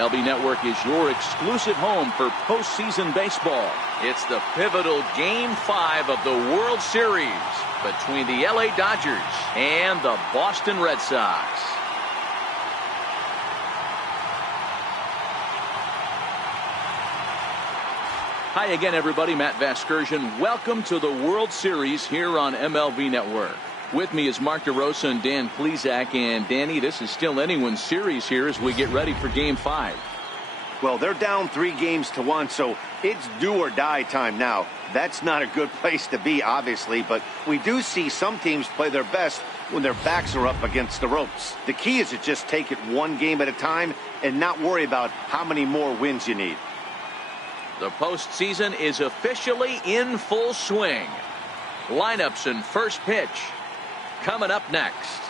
MLB Network is your exclusive home for postseason baseball. It's the pivotal Game 5 of the World Series between the LA Dodgers and the Boston Red Sox. Hi again, everybody. Matt Vasgersian. Welcome to the World Series here on MLB Network. With me is Mark DeRosa and Dan Plesac. And Danny, this is still anyone's series here as we get ready for Game 5. Well, they're down 3-1, so it's do or die time now. That's not a good place to be, obviously, but we do see some teams play their best when their backs are up against the ropes. The key is to just take it one game at a time and not worry about how many more wins you need. The postseason is officially in full swing. Lineups and first pitch coming up next.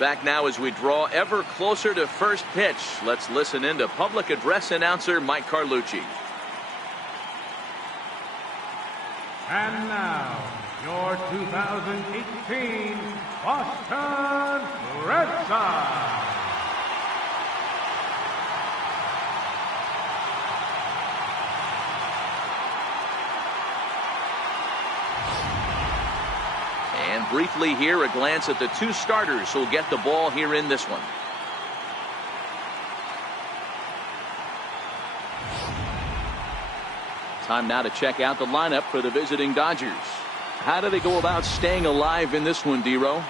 Back now as we draw ever closer to first pitch. Let's listen in to public address announcer Mike Carlucci. And now, your 2018 Boston Red Sox. And briefly here, a glance at the two starters who'll get the ball here in this one. Time now to check out the lineup for the visiting Dodgers. How do they go about staying alive in this one, D-Row?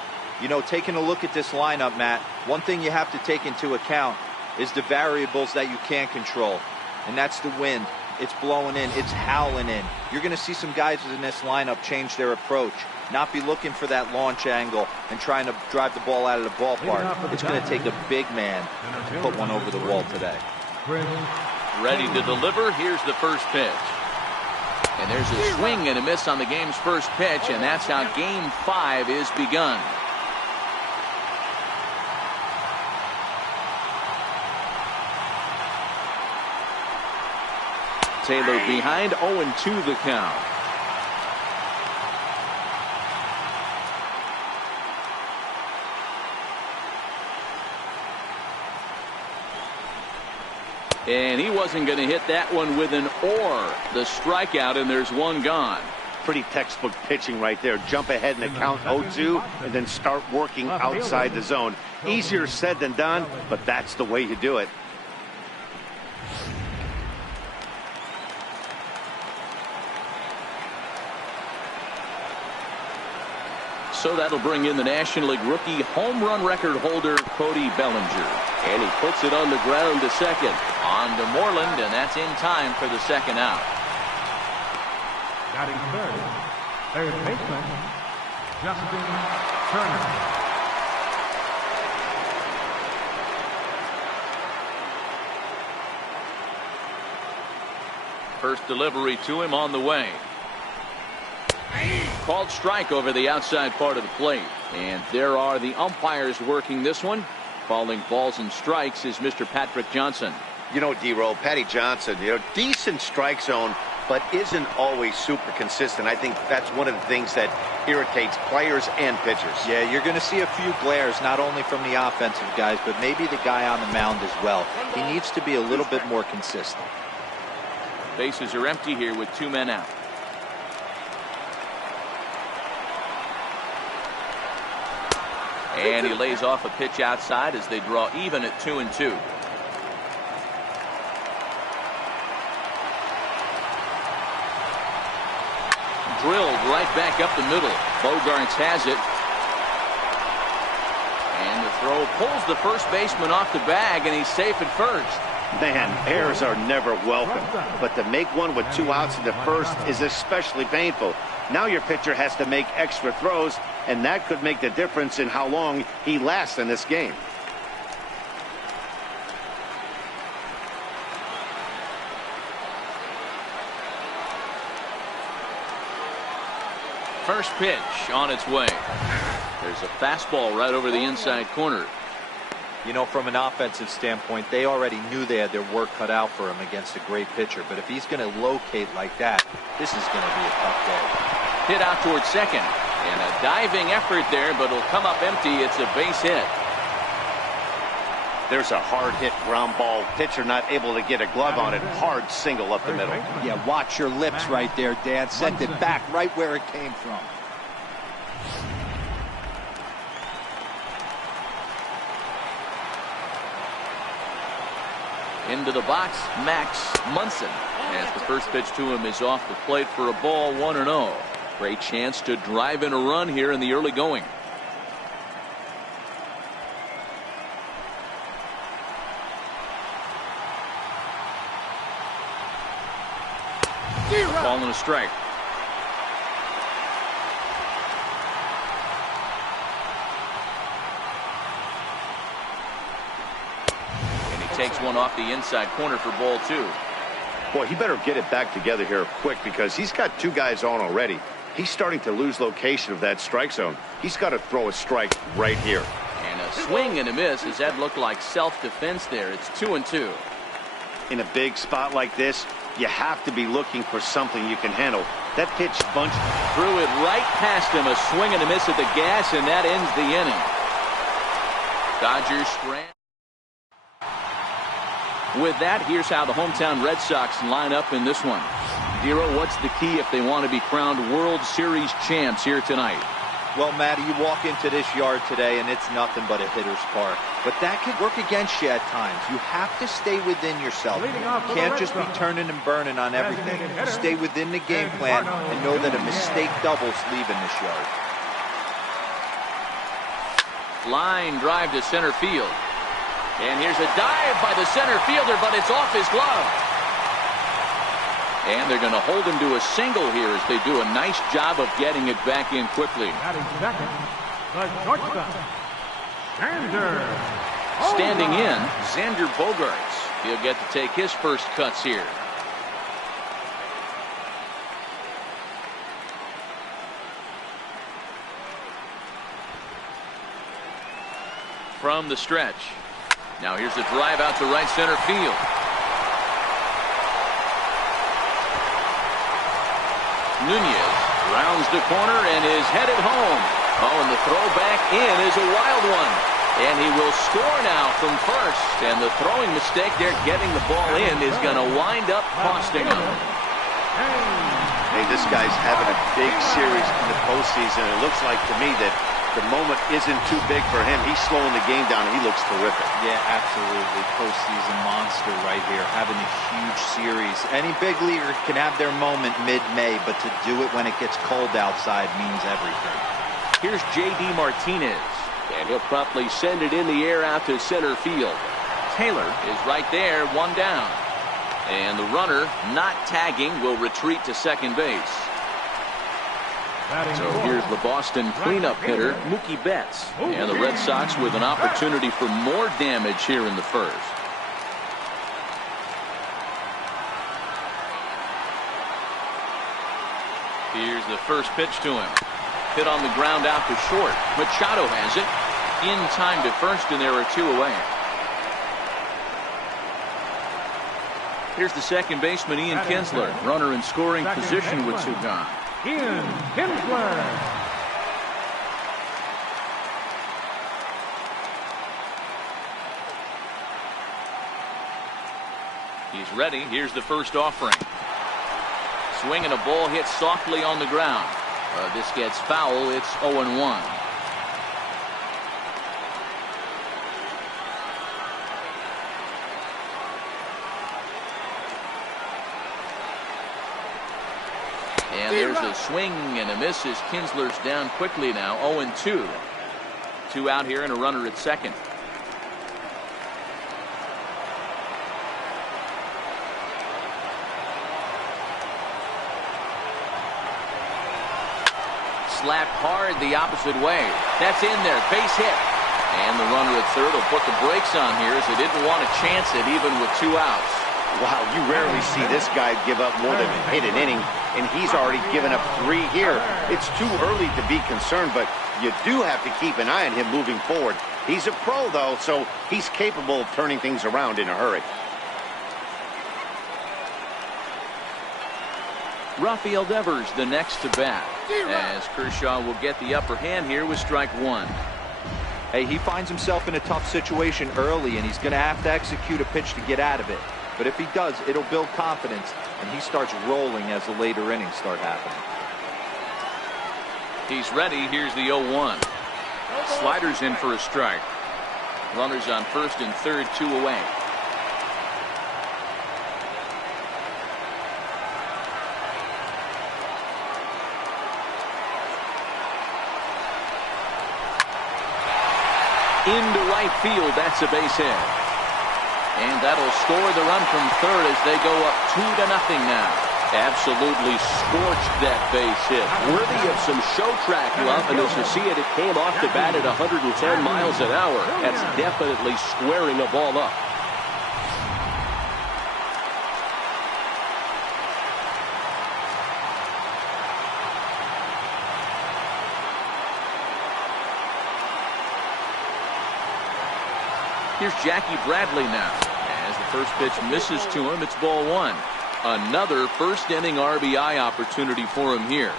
You know, taking a look at this lineup, Matt, one thing you have to take into account is the variables that you can't control. And that's the wind. It's blowing in. It's howling in. You're going to see some guys in this lineup change their approach. Not be looking for that launch angle and trying to drive the ball out of the ballpark. It's going to take a big man to put one over the wall today. Ready to deliver. Here's the first pitch. And there's a swing and a miss on the game's first pitch, and that's how Game 5 is begun. Taylor behind, 0-2 the count. And he wasn't going to hit that one with an or. The strikeout, and there's one gone. Pretty textbook pitching right there. Jump ahead in the count 0-2 and then start working outside the zone. Easier said than done, but that's the way you do it. So that'll bring in the National League rookie home run record holder Cody Bellinger. And he puts it on the ground to second. On to Moreland, and that's in time for the second out. Batting third baseman, Justin Turner. First delivery to him on the way. Called strike over the outside part of the plate. And there are the umpires working this one. Calling balls and strikes is Mr. Patrick Johnson. You know, D-Row, Patty Johnson, decent strike zone, but isn't always super consistent. I think that's one of the things that irritates players and pitchers. Yeah, you're going to see a few glares, not only from the offensive guys, but maybe the guy on the mound as well. He needs to be a little bit more consistent. Bases are empty here with two men out. And he lays off a pitch outside as they draw even at 2-2. Drilled right back up the middle. Bogarts has it. And the throw pulls the first baseman off the bag, and he's safe at first. Man, errors are never welcome, but to make one with two outs in the first is especially painful. Now your pitcher has to make extra throws, and that could make the difference in how long he lasts in this game. First pitch on its way. There's a fastball right over the inside corner. You know, from an offensive standpoint, they already knew they had their work cut out for him against a great pitcher. But if he's going to locate like that, this is going to be a tough day. Hit out towards second. And a diving effort there, but it'll come up empty. It's a base hit. There's a hard hit ground ball. Pitcher not able to get a glove on it. Hard single up the middle. Yeah, watch your lips right there, Dan. Sent it back right where it came from. Into the box, Max Munson. As the first pitch to him is off the plate for a ball, 1-0. Great chance to drive in a run here in the early going. Ball and a strike. And he takes one off the inside corner for ball 2. Boy, he better get it back together here quick because he's got 2 guys on already. He's starting to lose location of that strike zone. He's got to throw a strike right here. And a swing and a miss. As that looked like self-defense there. It's 2-2. In a big spot like this, you have to be looking for something you can handle. That pitch bunched. Threw it right past him. A swing and a miss at the gas, and that ends the inning. Dodgers strand. With that, here's how the hometown Red Sox line up in this one. Hero, what's the key if they want to be crowned World Series champs here tonight? Well, Matty, you walk into this yard today and it's nothing but a hitter's park. But that could work against you at times. You have to stay within yourself. You can't just be turning and burning on everything. Stay within the game plan and know that a mistake doubles leaving this yard. Line drive to center field. And here's a dive by the center fielder, but it's off his glove. And they're going to hold him to a single here as they do a nice job of getting it back in quickly. Batting second, the shortstop, Xander. Standing in, Xander Bogaerts. He'll get to take his first cuts here. From the stretch. Now here's the drive out to right center field. Nunez rounds the corner and is headed home. Oh, and the throw back in is a wild one. And he will score now from first. And the throwing mistake there getting the ball in is going to wind up costing him. Hey, this guy's having a big series in the postseason. It looks like to me that the moment isn't too big for him. He's slowing the game down. He looks terrific. Yeah, absolutely. Postseason monster right here, having a huge series. Any big leaguer can have their moment mid-May, but to do it when it gets cold outside means everything. Here's J.D. Martinez, and he'll promptly send it in the air out to center field. Taylor is right there, one down. And the runner, not tagging, will retreat to second base. So here's the Boston cleanup hitter, Mookie Betts. And the Red Sox with an opportunity for more damage here in the first. Here's the first pitch to him. Hit on the ground out to short. Machado has it. In time to first, and there are 2 away. Here's the second baseman, Ian Kinsler. Runner in scoring position with 2 gone. Ian Kinsler. He's ready. Here's the first offering. Swing and a ball hit softly on the ground. This gets foul. It's 0-1. And there's a swing and a miss as Kinsler's down quickly now. 0-2. 2 out here and a runner at second. Slapped hard the opposite way. That's in there. Base hit. And the runner at third will put the brakes on here as they didn't want to chance it even with 2 outs. Wow, you rarely see this guy give up more than a hit an inning, and he's already given up 3 here. It's too early to be concerned, but you do have to keep an eye on him moving forward. He's a pro, though, so he's capable of turning things around in a hurry. Rafael Devers the next to bat, as Kershaw will get the upper hand here with strike 1. Hey, he finds himself in a tough situation early, and he's going to have to execute a pitch to get out of it. But if he does, it'll build confidence, and he starts rolling as the later innings start happening. He's ready. Here's the 0-1. Sliders in for a strike. Runners on first and third, 2 away. Into right field, that's a base hit. And that'll score the run from third as they go up 2-0 now. Absolutely scorched that base hit. Worthy of some show track love, and as you see it, it came off the bat at 110 miles an hour. That's definitely squaring a ball up. Here's Jackie Bradley now. As the first pitch misses to him, it's ball 1. Another first inning RBI opportunity for him here.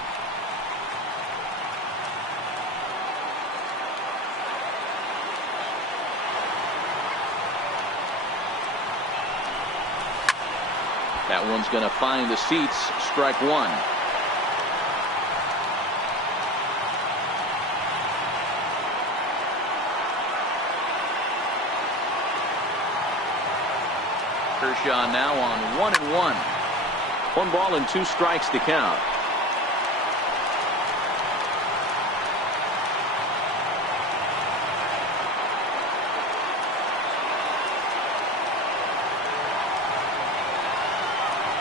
That one's going to find the seats. Strike 1. Kershaw now on 1-1. 1 ball and 2 strikes to count.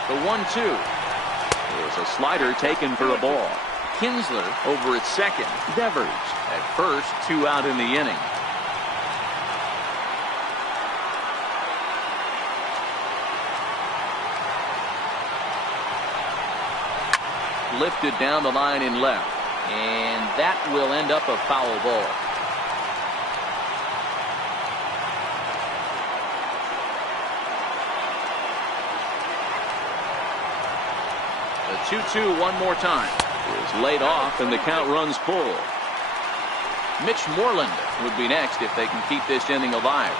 The 1-2 is a slider taken for a ball. Kinsler over at second. Devers at first. 2 out in the inning. Lifted down the line in left, and that will end up a foul ball. The 2-2 one more time is laid off, and the count runs full. Mitch Moreland would be next if they can keep this inning alive.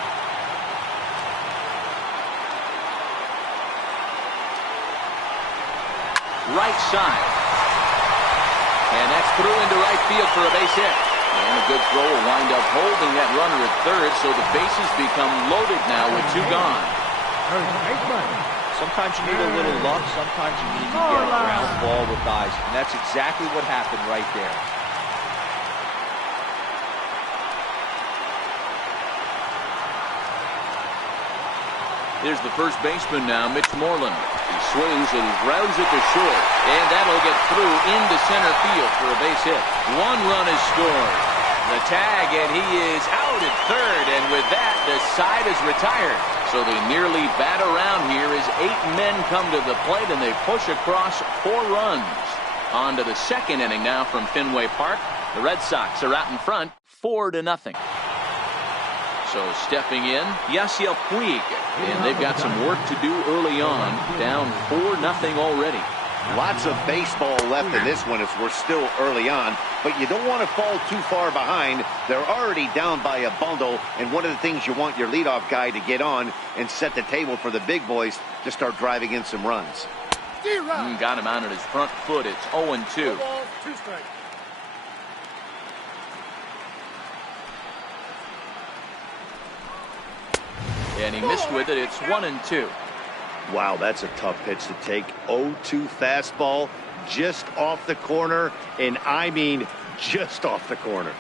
Right side. And that's through into right field for a base hit. And a good throw will wind up holding that runner at third, so the bases become loaded now with 2 gone. Sometimes you need a little luck, sometimes you need to get a ground ball with eyes, and that's exactly what happened right there. Here's the first baseman now, Mitch Moreland. He swings and grounds it to short, and that'll get through into center field for a base hit. 1 run is scored. The tag, and he is out at third, and with that, the side is retired. So they nearly bat around here as 8 men come to the plate, and they push across 4 runs. On to the second inning now from Fenway Park. The Red Sox are out in front, 4-0. So stepping in, Yasiel Puig, and they've got some work to do early on, down 4-0 already. Lots of baseball left in this one as we're still early on, but you don't want to fall too far behind. They're already down by a bundle, and one of the things you want your leadoff guy to get on and set the table for the big boys to start driving in some runs. Got him out at his front foot. It's 0-2. And he missed with it. It's 1-2. Wow, that's a tough pitch to take. 0-2 fastball just off the corner, and I mean just off the corner.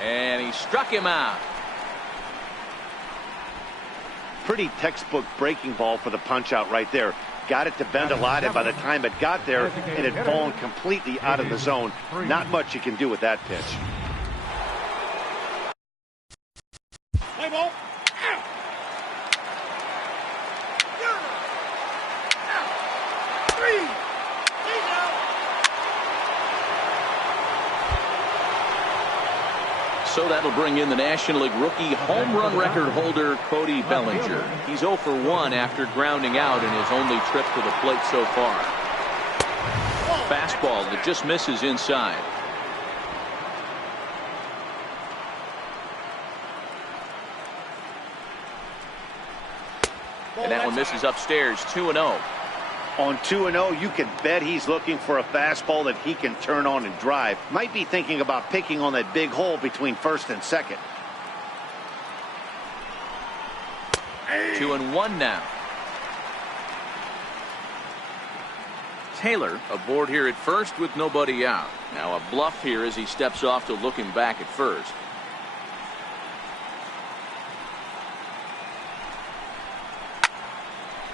And he struck him out. Pretty textbook breaking ball for the punch out right there. Got it to bend a lot, and by the time it got there, it had fallen completely out of the zone. Not much you can do with that pitch. So that'll bring in the National League rookie home run record holder Cody Bellinger. He's 0 for 1 after grounding out in his only trip to the plate so far. Fastball that just misses inside. And that one misses upstairs. 2-0. On 2-0, you can bet he's looking for a fastball that he can turn on and drive. Might be thinking about picking on that big hole between first and second. 2-1 now. Taylor aboard here at first with nobody out. Now a bluff here as he steps off to looking back at first.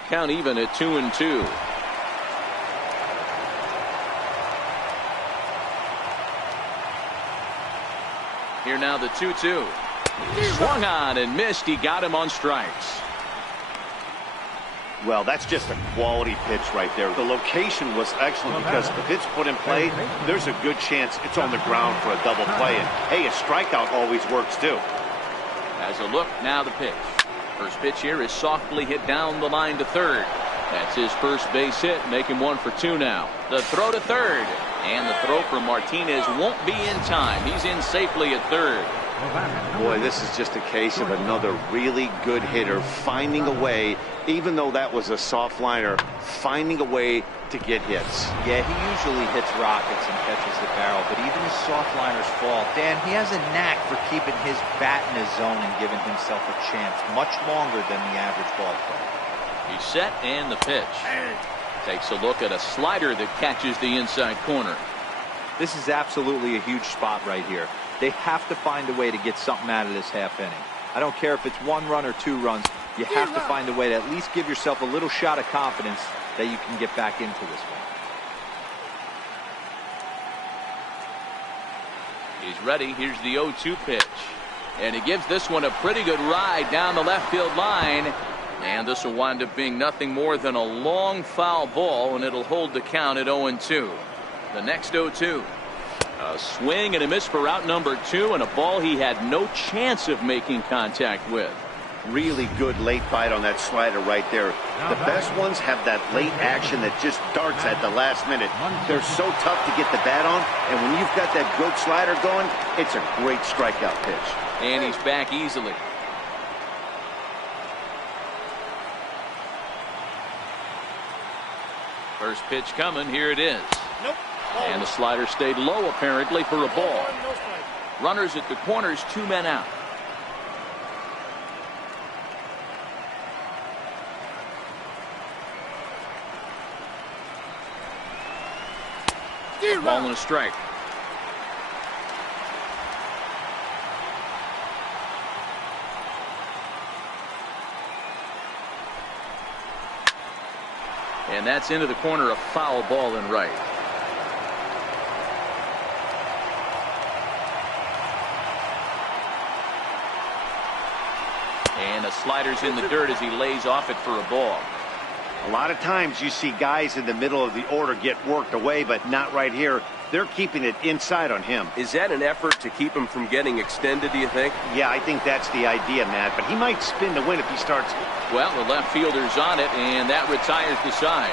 Count even at 2-2. Here now the 2-2. Swung on and missed. He got him on strikes. Well, that's just a quality pitch right there. The location was excellent because if it's put in play, there's a good chance it's on the ground for a double play. And hey, a strikeout always works too. As a look, now the pitch. First pitch here is softly hit down the line to third. That's his first base hit, making 1 for 2 now. The throw to third. And the throw from Martinez won't be in time. He's in safely at third. Boy, this is just a case of another really good hitter finding a way, even though that was a soft liner, finding a way to get hits. Yeah, he usually hits rockets and catches the barrel, but even his soft liners fall. Dan, he has a knack for keeping his bat in his zone and giving himself a chance much longer than the average ball player. He's set and the pitch. Takes a look at a slider that catches the inside corner. This is absolutely a huge spot right here. They have to find a way to get something out of this half inning. I don't care if it's 1 run or 2 runs. You have to find a way to at least give yourself a little shot of confidence that you can get back into this one. He's ready. Here's the 0-2 pitch. And he gives this one a pretty good ride down the left field line. And this will wind up being nothing more than a long foul ball, and it'll hold the count at 0-2. The next 0-2. A swing and a miss for out number 2, and a ball he had no chance of making contact with. Really good late bite on that slider right there. The best ones have that late action that just darts at the last minute. They're so tough to get the bat on, and when you've got that good slider going, it's a great strikeout pitch. And he's back easily. First pitch coming. Here it is. Nope. And the slider stayed low apparently for a ball. Runners at the corners, 2 men out. Ball and a strike. And that's into the corner, a foul ball in right. And the slider's in the dirt as he lays off it for a ball. A lot of times you see guys in the middle of the order get worked away, but not right here. They're keeping it inside on him. Is that an effort to keep him from getting extended, do you think? Yeah, I think that's the idea, Matt, but he might spin to win if he starts. Well, the left fielder's on it, and that retires the side.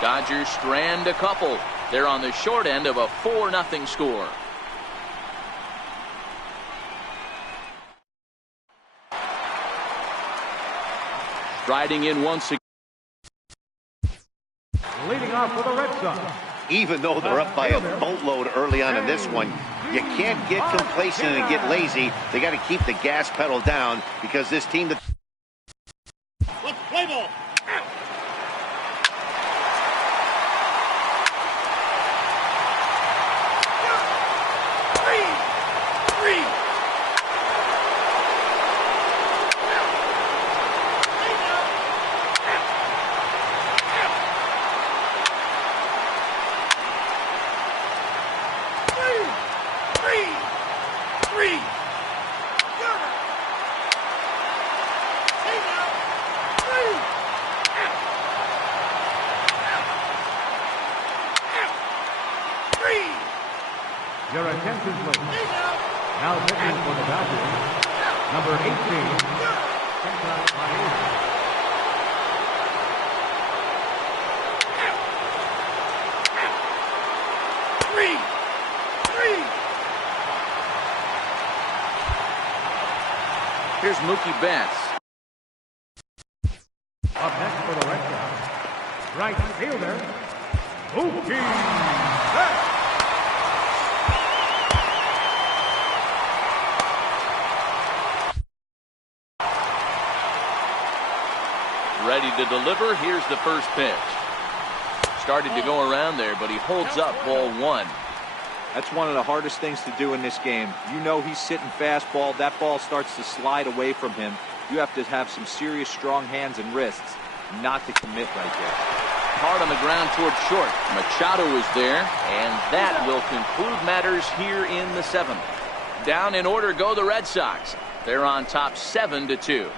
Dodgers strand a couple. They're on the short end of a 4-0 score. Riding in once again. Leading off for the Red Sox. Even though they're up by a boatload early on in this one, you can't get complacent and get lazy. They got to keep the gas pedal down because this team that. Let's play ball. Your attention, please. Now pitching for the Dodgers, number 18. Here's Mookie Betts. Up next for the Red Sox, right fielder, Mookie Betts. Ready to deliver. Here's the first pitch. Started to go around there, but he holds up ball one. That's one of the hardest things to do in this game. You know he's sitting fastball. That ball starts to slide away from him. You have to have some serious strong hands and wrists not to commit right there. Hard on the ground toward short. Machado is there, and that will conclude matters here in the seventh. Down in order go the Red Sox. They're on top 7-2.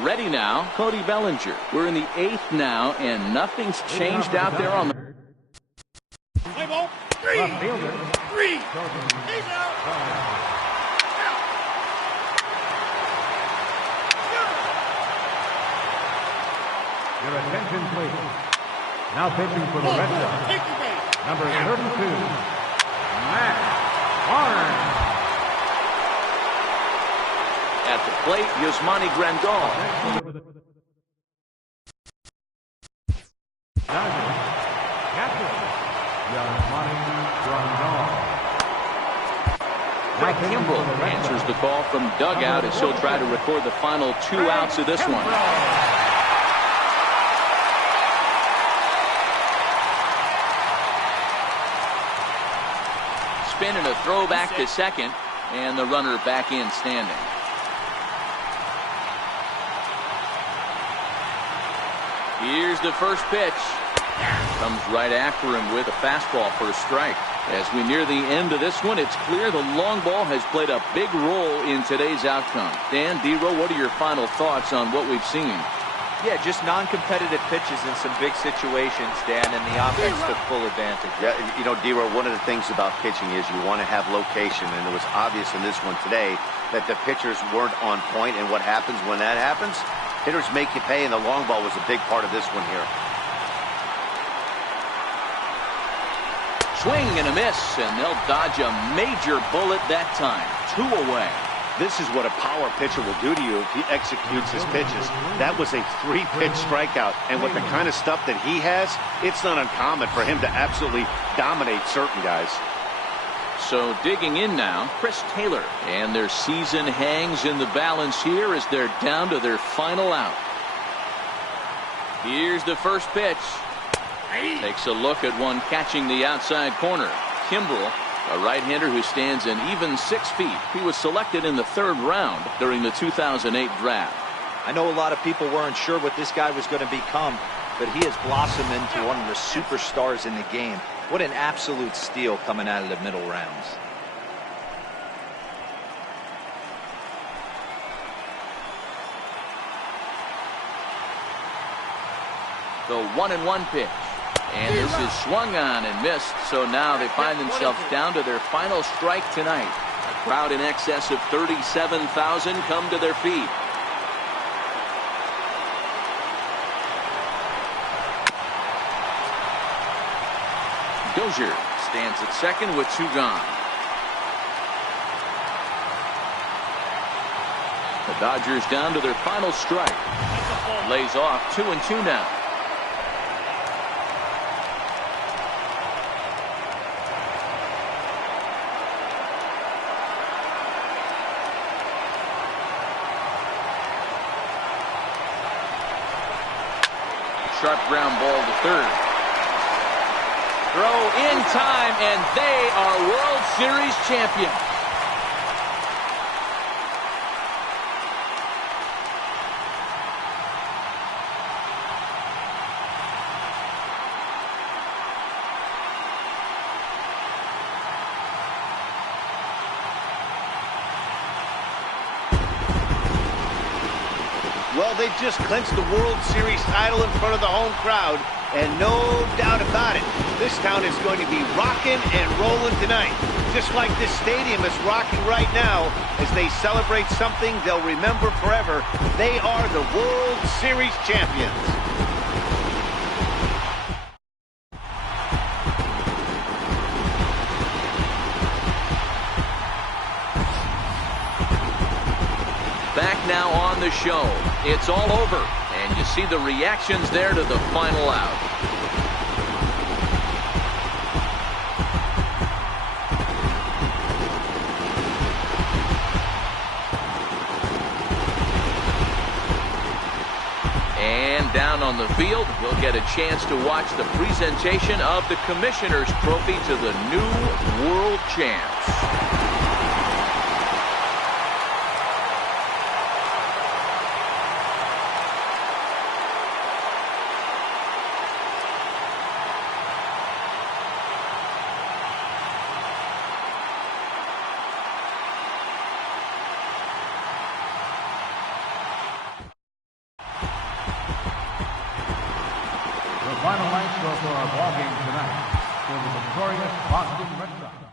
Ready now, Cody Bellinger. We're in the 8th now, and nothing's changed out there on the... Play ball. Three. He's out. Your attention, please. Now pitching for the Red Sox, Take the base. number 32, Matt Barnes. At the plate, Yasmani Grandal. Dodgers, catcher, Yasmani Grandal. Craig Kimbrell answers the call from dugout as he'll try to record the final 2 outs of this one. Spin and a throw back to second, and the runner back in standing. Here's the first pitch. Comes right after him with a fastball for a strike. As we near the end of this one, it's clear the long ball has played a big role in today's outcome. Dan, D-Row, what are your final thoughts on what we've seen? Yeah, just non-competitive pitches in some big situations, Dan, and the offense took full advantage. Yeah, you know, D-Row, one of the things about pitching is you want to have location, and it was obvious in this one today that the pitchers weren't on point, and what happens when that happens? Hitters make you pay, and the long ball was a big part of this one here. Swing and a miss, and they'll dodge a major bullet that time. 2 away. This is what a power pitcher will do to you if he executes his pitches. That was a 3-pitch strikeout, and with the kind of stuff that he has, it's not uncommon for him to absolutely dominate certain guys. So digging in now, Chris Taylor, and their season hangs in the balance here as they're down to their final out. Here's the first pitch. Takes a look at one catching the outside corner. Kimbrell, a right-hander who stands an even 6 feet. He was selected in the 3rd round during the 2008 draft. I know a lot of people weren't sure what this guy was going to become, but he has blossomed into one of the superstars in the game. What an absolute steal coming out of the middle rounds. The 1-1 pitch. And this is swung on and missed, so now they find themselves down to their final strike tonight. A crowd in excess of 37,000 come to their feet. Dozier stands at second with 2 gone. The Dodgers down to their final strike. Lays off 2-2 now. Sharp ground ball to third. Throw in time, and they are World Series champions. Well, they just clinched the World Series title in front of the home crowd, and no doubt about it, this town is going to be rocking and rolling tonight. Just like this stadium is rocking right now as they celebrate something they'll remember forever. They are the World Series champions. Back now on the show. It's all over, and you see the reactions there to the final out. And down on the field, you'll get a chance to watch the presentation of the Commissioner's Trophy to the new World Champs. The final night score for our ball game tonight for the victorious Boston Red Sox.